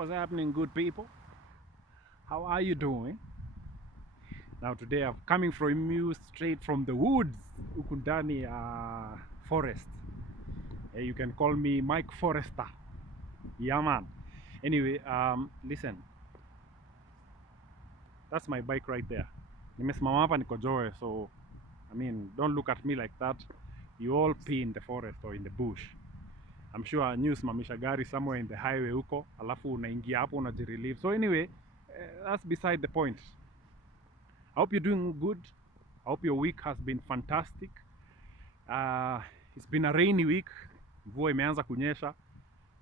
What's happening, good people? How are you doing? Now today I'm coming from you straight from the woods, huku ndani forest. You can call me Mike Forester. Yeah, man. Anyway, listen, that's my bike right there. Nimesimama hapa niko Joe, so I mean, don't look at me like that. You all pee in the forest or in the bush. I'm sure new simamisha gari somewhere in the highway huko, alafu unaingia hapo unajirelieve. So anyway, that's beside the point. I hope you're doing good. I hope your week has been fantastic. It's been a rainy week. Mvua imeanza kunyesha.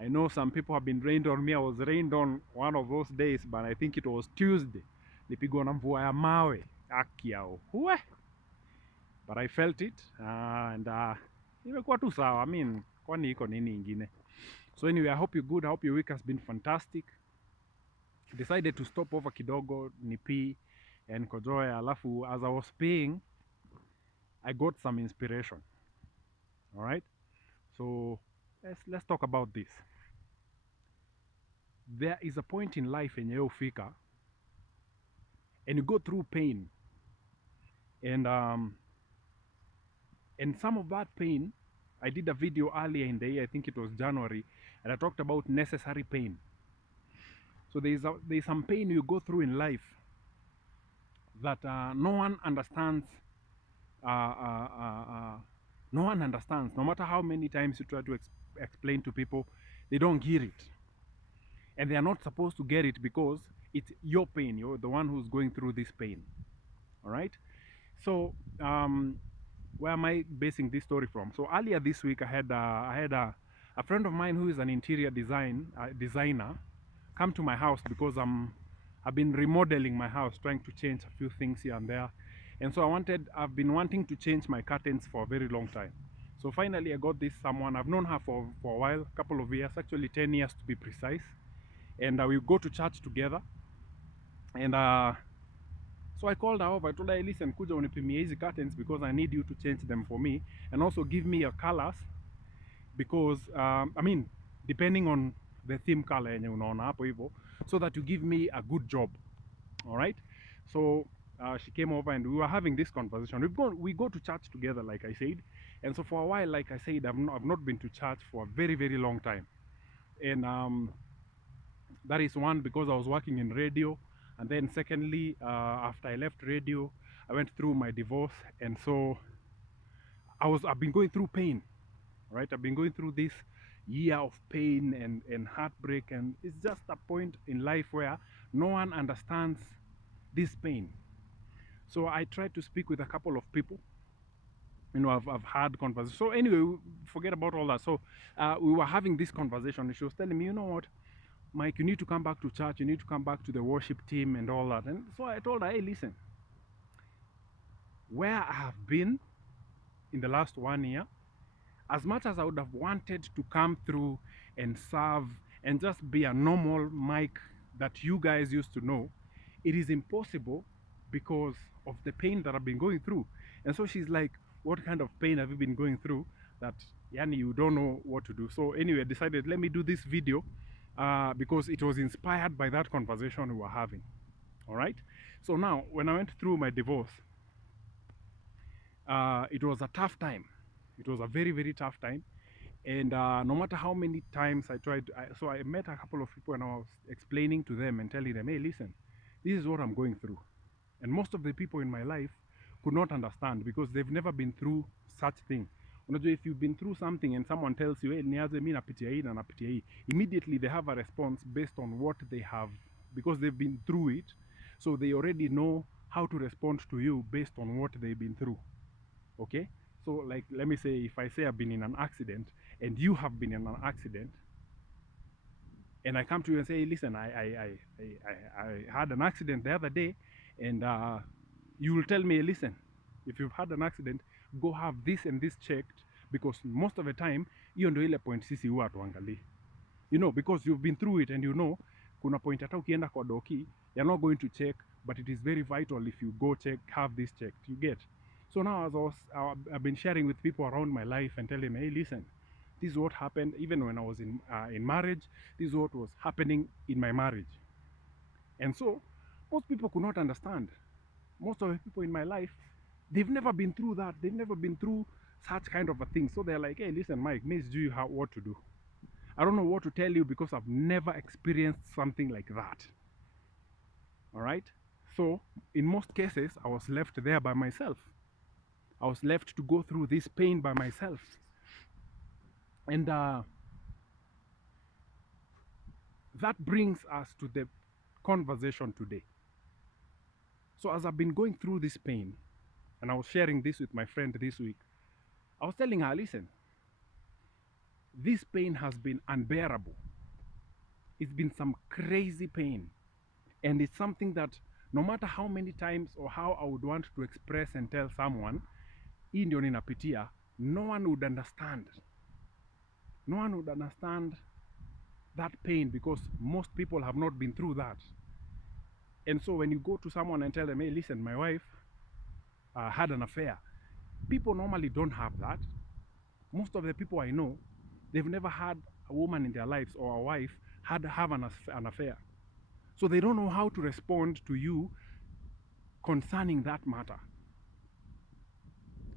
I know some people have been rained on me. I was rained on one of those days, but I think it was Tuesday. Nilipigwa na mvua ya mawe. Aki yao. But I felt it and imekuwa tu sawa. I mean, kwani iko nini ingine? So anyway, I hope you're good. I hope your week has been fantastic. Decided to stop over kidogo, nipi and kojoe. Alafu, as I was peeing, I got some inspiration. All right, so let's talk about this. There is a point in life yenye ufika and you go through pain, and some of that pain, I did a video earlier in the year, I think it was January, and I talked about necessary pain. So there's some pain you go through in life that no one understands. No one understands. No matter how many times you try to explain to people, they don't get it. And they are not supposed to get it because it's your pain. You're the one who's going through this pain. All right? So, where am I basing this story from? So earlier this week, I had a friend of mine who is an interior designer come to my house because I've been remodeling my house, trying to change a few things here and there. And so I've been wanting to change my curtains for a very long time. So finally I got this someone, I've known her for a while, a couple of years, actually 10 years to be precise. And we go to church together. And so I called her over, I told her, hey, listen, kuja unipimie hizi curtains because I need you to change them for me. And also give me your colors because, I mean, depending on the theme color yenye unaona hapo hivyo, so that you give me a good job. All right? So she came over and we were having this conversation. We go to church together, like I said. And so for a while, like I said, I've not been to church for a very, very long time. And that is one, because I was working in radio. And then secondly, after I left radio, I went through my divorce. And so I've been going through pain, right? I've been going through this year of pain and heartbreak. And it's just a point in life where no one understands this pain. So I tried to speak with a couple of people. You know, I've had conversations. So anyway, forget about all that. So we were having this conversation and she was telling me, you know what, Mike, you need to come back to church. You need to come back to the worship team and all that. And so I told her, hey, listen, where I have been in the last 1 year, as much as I would have wanted to come through and serve and just be a normal Mike that you guys used to know, it is impossible because of the pain that I've been going through. And so she's like, what kind of pain have you been going through that, Yani, you don't know what to do? So anyway, I decided, let me do this video because it was inspired by that conversation we were having. All right? So now, when I went through my divorce, it was a tough time. It was a very, very tough time. And no matter how many times I tried, so I met a couple of people and I was explaining to them and telling them, hey, listen, this is what I'm going through. And most of the people in my life could not understand because they've never been through such thing. Unajua, if you've been through something and someone tells you, hey, niaze mi napitia hii na napitia hii, immediately they have a response based on what they have, because they've been through it. So they already know how to respond to you based on what they've been through. Okay? So like, let me say, if I say I've been in an accident and you have been in an accident, and I come to you and say, hey, listen, I had an accident the other day, and you will tell me, listen, if you've had an accident, go have this and this checked, because most of the time, hiyo ndio ile point sisi huwa tuangalie. You know, because you've been through it and you know, kuna point hata ukienda kwa doki, you're not going to check, but it is very vital if you go check, have this checked, you get. So now as I've been sharing with people around my life and telling them, hey, listen, This is what happened even when I was in marriage. This is what was happening in my marriage. And so most people could not understand. Most of the people in my life, they've never been through that. They've never been through such kind of a thing. So they're like, hey, listen, Mike, Miss, do you have what to do? I don't know what to tell you because I've never experienced something like that. All right. So in most cases, I was left there by myself. I was left to go through this pain by myself. And that brings us to the conversation today. So as I've been going through this pain, and I was sharing this with my friend this week, I was telling her, listen, this pain has been unbearable. It's been some crazy pain. And it's something that no matter how many times or how I would want to express and tell someone, hii ndio ninapitia, no one would understand. No one would understand that pain because most people have not been through that. And so when you go to someone and tell them, hey, listen, my wife had an affair, people normally don't have that. Most of the people I know, they've never had a woman in their lives or a wife have an affair. So they don't know how to respond to you concerning that matter.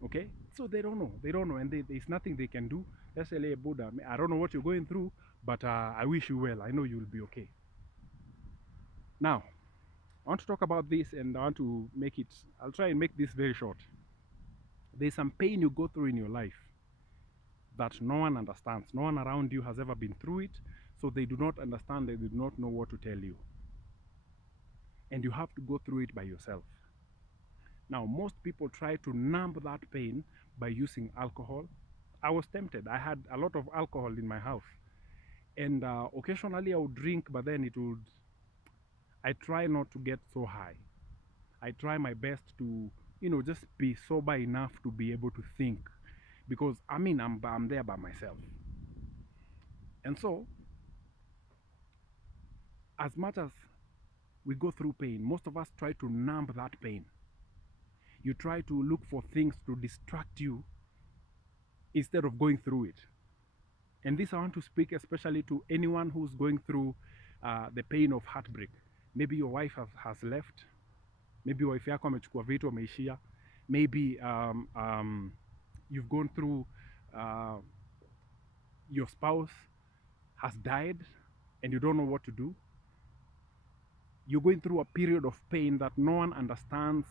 Okay? So they don't know, and there's nothing they can do. They say, hey, Buddha, I don't know what you're going through, but I wish you well. I know you'll be okay. Now, I want to talk about this, and I want to I'll try and make this very short. There's some pain you go through in your life that no one understands. No one around you has ever been through it, so they do not understand, they do not know what to tell you. And you have to go through it by yourself. Now, most people try to numb that pain by using alcohol. I was tempted. I had a lot of alcohol in my house. And occasionally I would drink, but then I try not to get so high. I try my best to, just be sober enough to be able to think. Because, I'm there by myself. And so, as much as we go through pain, most of us try to numb that pain. You try to look for things to distract you instead of going through it. And this I want to speak especially to anyone who's going through the pain of heartbreak. Maybe your wife has left. Maybe wife yako amechukua vitu ameishia. Maybe you've gone through your spouse has died and you don't know what to do. You're going through a period of pain that no one understands.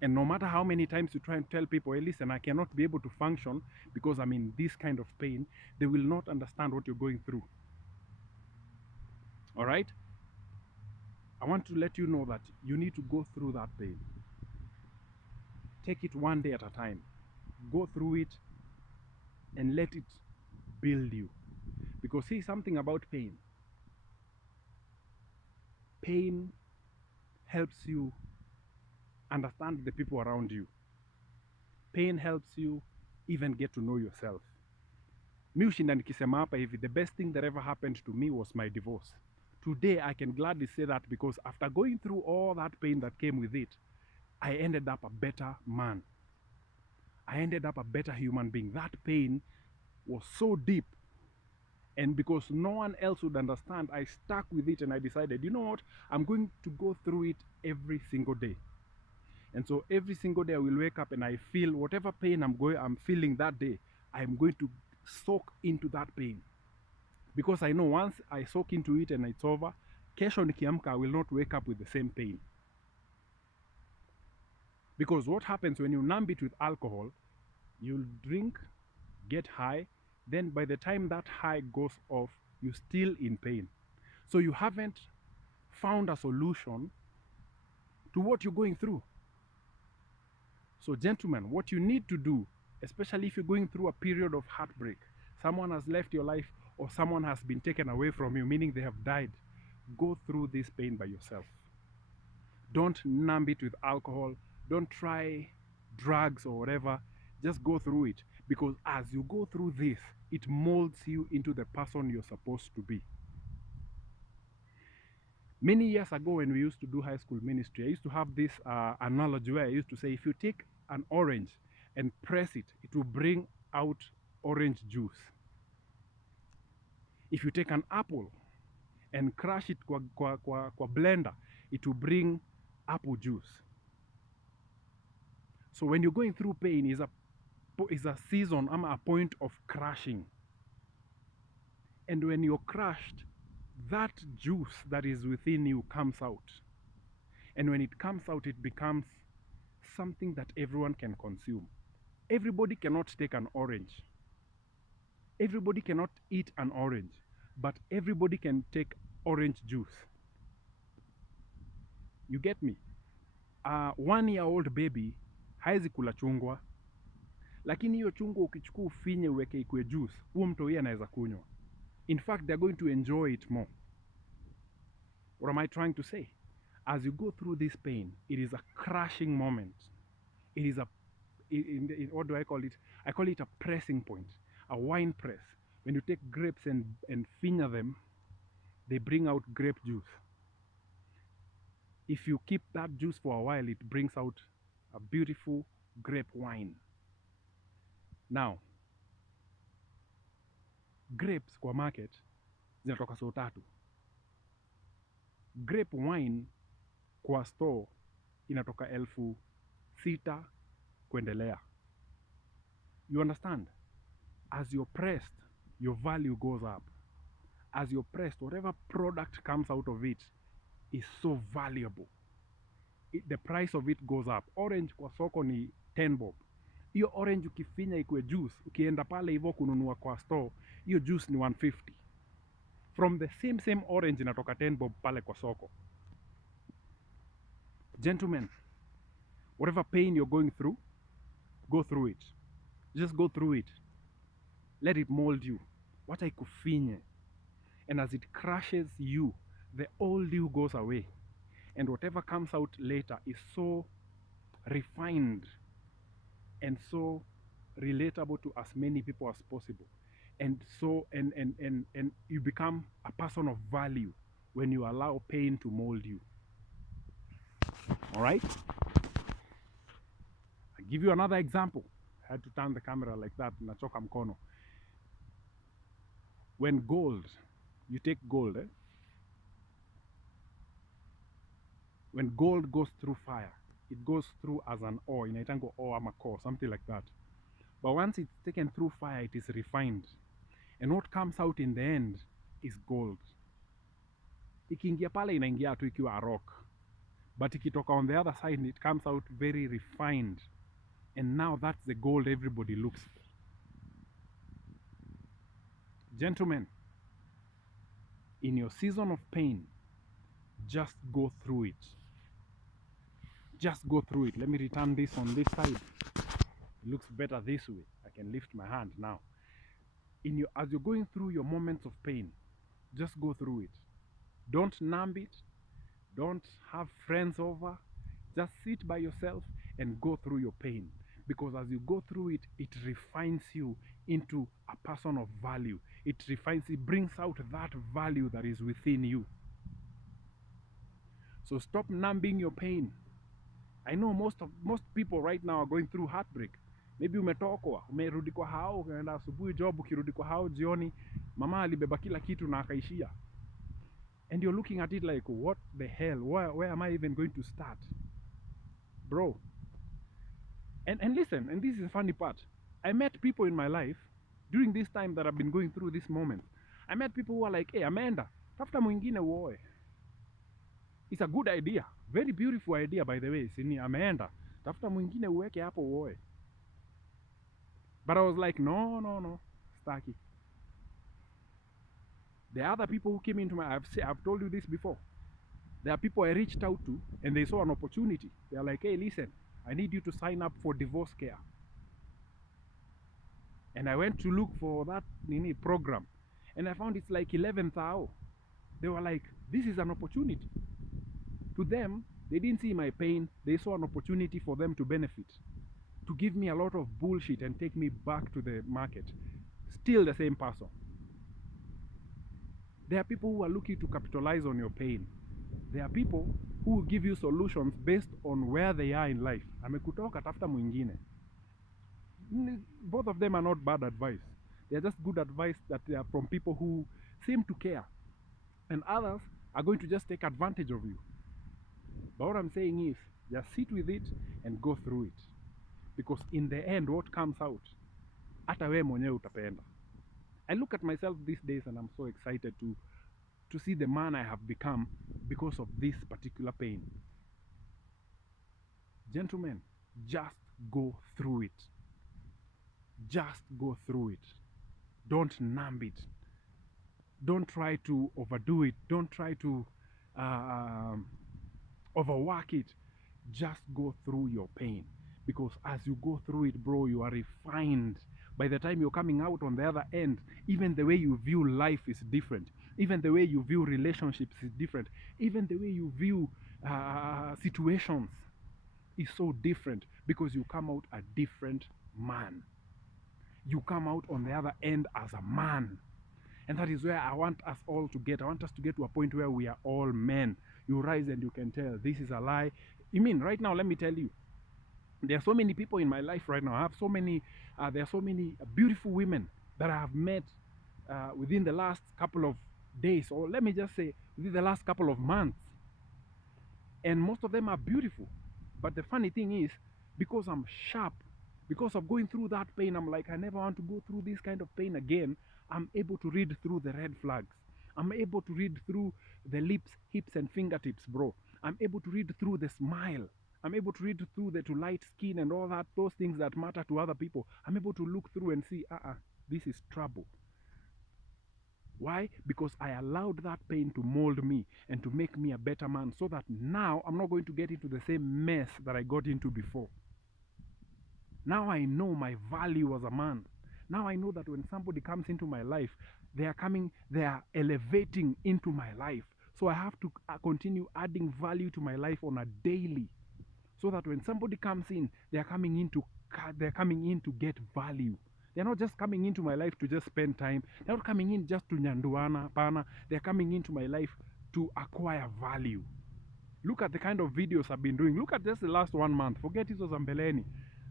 And no matter how many times you try and tell people, hey, listen, I cannot be able to function because I'm in this kind of pain, they will not understand what you're going through. All right? I want to let you know that you need to go through that pain. Take it one day at a time. Go through it and let it build you. Because see something about pain. Pain helps you understand the people around you. Pain helps you even get to know yourself. Mi ushinda nikisema hapa hivi, the best thing that ever happened to me was my divorce. Today I can gladly say that because after going through all that pain that came with it, I ended up a better man. I ended up a better human being. That pain was so deep. And because no one else would understand, I stuck with it and I decided, you know what? I'm going to go through it every single day. And so every single day I will wake up and I feel whatever pain I'm feeling that day, I'm going to soak into that pain. Because I know once I soak into it and it's over, kesho nikiamka I will not wake up with the same pain. Because what happens when you numb it with alcohol, you'll drink, get high, then by the time that high goes off, you're still in pain. So you haven't found a solution to what you're going through. So gentlemen, what you need to do, especially if you're going through a period of heartbreak, someone has left your life or someone has been taken away from you, meaning they have died, go through this pain by yourself. Don't numb it with alcohol. Don't try drugs or whatever. Just go through it. Because as you go through this, it molds you into the person you're supposed to be. Many years ago when we used to do high school ministry, I used to have this analogy where I used to say, if you take an orange and press it, it will bring out orange juice. If you take an apple and crush it kwa blender, it will bring apple juice. So when you're going through pain, is a season, a point of crushing. And when you're crushed, that juice that is within you comes out. And when it comes out, it becomes something that everyone can consume. Everybody cannot take an orange. Everybody cannot eat an orange, but everybody can take orange juice. You get me? A 1-year-old baby haezi kula chungwa, lakini hiyo chungwa ukichukua ufinye uweke ikue juice, huo mtoi anaweza kunywa. In fact, they're going to enjoy it more. What am I trying to say? As you go through this pain, it is a crushing moment. It is what do I call it? I call it a pressing point, a wine press. When you take grapes and finger them, they bring out grape juice. If you keep that juice for a while, it brings out a beautiful grape wine. Now, grapes kwa market zinatoka so tatu. Grape wine kwa store inatoka 6,000 kuendelea. You understand? As you're pressed, your value goes up. As you're pressed, whatever product comes out of it is so valuable. The price of it goes up. Orange kwa soko ni 10 bob. Hiyo orange ukifinya ikue juice, ukienda pale hivyo kununua kwa store, hiyo juice ni 150. From the same orange inatoka 10 bob pale kwa soko. Gentlemen, whatever pain you're going through, go through it. Just go through it. Let it mold you. Wacha ikufinye. And as it crushes you, the old you goes away. And whatever comes out later is so refined and so relatable to as many people as possible. And so and you become a person of value when you allow pain to mold you. All right? I'll give you another example. I had to turn the camera like that, nachoka mkono. When gold, you take gold, when gold goes through fire, it goes through as an ore, inaitango ore ama core, something like that. But once it's taken through fire, it is refined. And what comes out in the end is gold. Ikiingia pale inaingia tu ikiwa a rock. But ikitoka on the other side, it comes out very refined. And now that's the gold everybody looks for. Gentlemen, in your season of pain, just go through it. Just go through it. Let me return this on this side. It looks better this way. I can lift my hand now. As you're going through your moments of pain, just go through it. Don't numb it. Don't have friends over. Just sit by yourself and go through your pain. Because as you go through it, it refines you into a person of value. It brings out that value that is within you. So stop numbing your pain. I know most people right now are going through heartbreak. Maybe umetokwa, umerudi kwa hao, ukaenda asubuhi job, ukirudi kwa hao jioni, mama alibeba kila kitu na akaishia. And you're looking at it like, what the hell? Where am I even going to start? Bro. And listen, and this is the funny part. I met people in my life during this time that I've been going through this moment. I met people who are like, hey, Amanda, tafuta mwingine uoe. It's a good idea. Very beautiful idea, by the way. Sini Amanda, tafuta mwingine uweke hapo uoe. But I was like, no, staki. There are other people who came into I've told you this before. There are people I reached out to and they saw an opportunity. They are like, hey, listen, I need you to sign up for divorce care. And I went to look for that program. And I found it's like 11th hour. They were like, this is an opportunity. To them, they didn't see my pain. They saw an opportunity for them to benefit. To give me a lot of bullshit and take me back to the market. Still the same person. There are people who are looking to capitalize on your pain. There are people who will give you solutions based on where they are in life. Amekutoka tafuta mwingine. Both of them are not bad advice. They are just good advice that they are from people who seem to care, and others are going to just take advantage of you. But what I'm saying is, just sit with it and go through it, because in the end, what comes out, hata wewe mwenyewe utapenda. I look at myself these days and I'm so excited to see the man I have become because of this particular pain. Gentlemen, just go through it. Just go through it. Don't numb it. Don't try to overdo it. Don't try to overwork it. Just go through your pain, because as you go through it, bro, you are refined. By the time you're coming out on the other end, even the way you view life is different. Even the way you view relationships is different. Even the way you view situations is so different, because you come out a different man. You come out on the other end as a man. And that is where I want us all to get. I want us to get to a point where we are all men. You rise and you can tell this is a lie. You mean, right now, let me tell you, there are so many people in my life right now. I have so many, there are so many beautiful women that I have met within the last couple of days, or let me just say within the last couple of months. And most of them are beautiful. But the funny thing is, because I'm sharp, because of going through that pain, I'm like, I never want to go through this kind of pain again. I'm able to read through the red flags. I'm able to read through the lips, hips, and fingertips, bro. I'm able to read through the smile. I'm able to read through the too light skin and all that, those things that matter to other people. I'm able to look through and see, this is trouble. Why? Because I allowed that pain to mold me and to make me a better man, so that now I'm not going to get into the same mess that I got into before. Now I know my value as a man. Now I know that when somebody comes into my life, they are elevating into my life. So I have to continue adding value to my life on a daily, so that when somebody comes in, they are coming in to get value. They're not just coming into my life to just spend time. They're not coming in just to nyanduana, pana. They're coming into my life to acquire value. Look at the kind of videos I've been doing. Look at just the last 1 month. Forget it was Ambeleni.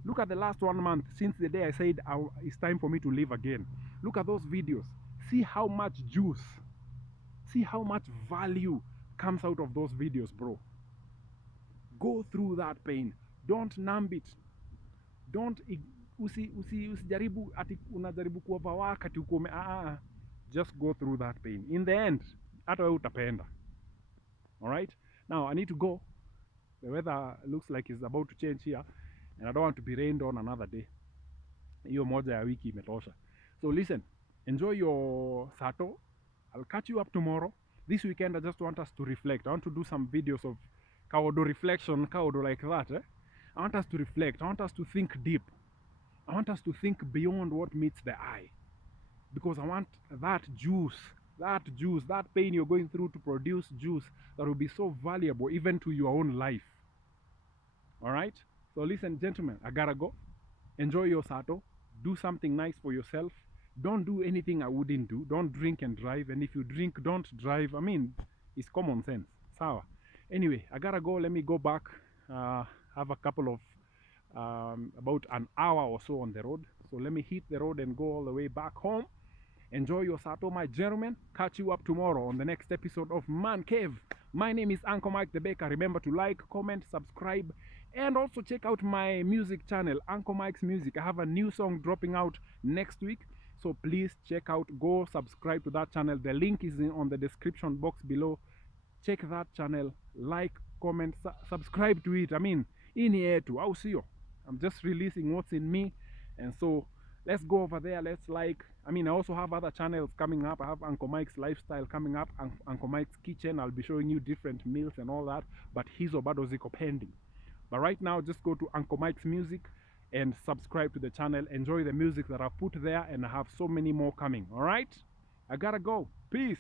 Look at the last 1 month since the day I said it's time for me to live again. Look at those videos. See how much juice, see how much value comes out of those videos, bro. Go through that pain. Don't numb it. Don't usijaribu ati unajaribu kuoverwork ati ukome. Just go through that pain. In the end, hata wewe utapenda. All right? Now I need to go. The weather looks like it's about to change here, and I don't want to be rained on another day. Hiyo moja ya wiki imetosha. So listen, enjoy your Sato. I'll catch you up tomorrow. This weekend I just want us to reflect. I want to do some videos of Kaodo reflection, Kaodo like that. I want us to reflect. I want us to think deep. I want us to think beyond what meets the eye. Because I want that juice, that pain you're going through to produce juice that will be so valuable even to your own life. All right? So listen, gentlemen, I gotta go. Enjoy your Sato. Do something nice for yourself. Don't do anything I wouldn't do. Don't drink and drive. And if you drink, don't drive. I mean, it's common sense. Sawa. Anyway, I gotta go. Let me go back. Have a couple of about an hour or so on the road. So let me hit the road and go all the way back home. Enjoy your Sato, my gentlemen. Catch you up tomorrow on the next episode of Man Cave. My name is Uncle Mike the Baker. Remember to like, comment, subscribe, and also check out my music channel, Uncle Mike's Music. I have a new song dropping out next week. So please check out, go subscribe to that channel. The link is on the description box below. Check that channel, like, comment, subscribe to it. I mean, in here too. I'll see you. I'm just releasing what's in me. And so let's go over there. Let's like, I mean, I also have other channels coming up. I have Uncle Mike's Lifestyle coming up, Uncle Mike's Kitchen. I'll be showing you different meals and all that. But hizo bado ziko pending. But right now, just go to Uncle Mike's Music and subscribe to the channel. Enjoy the music that I've put there, and I have so many more coming. All right? I gotta go. Peace.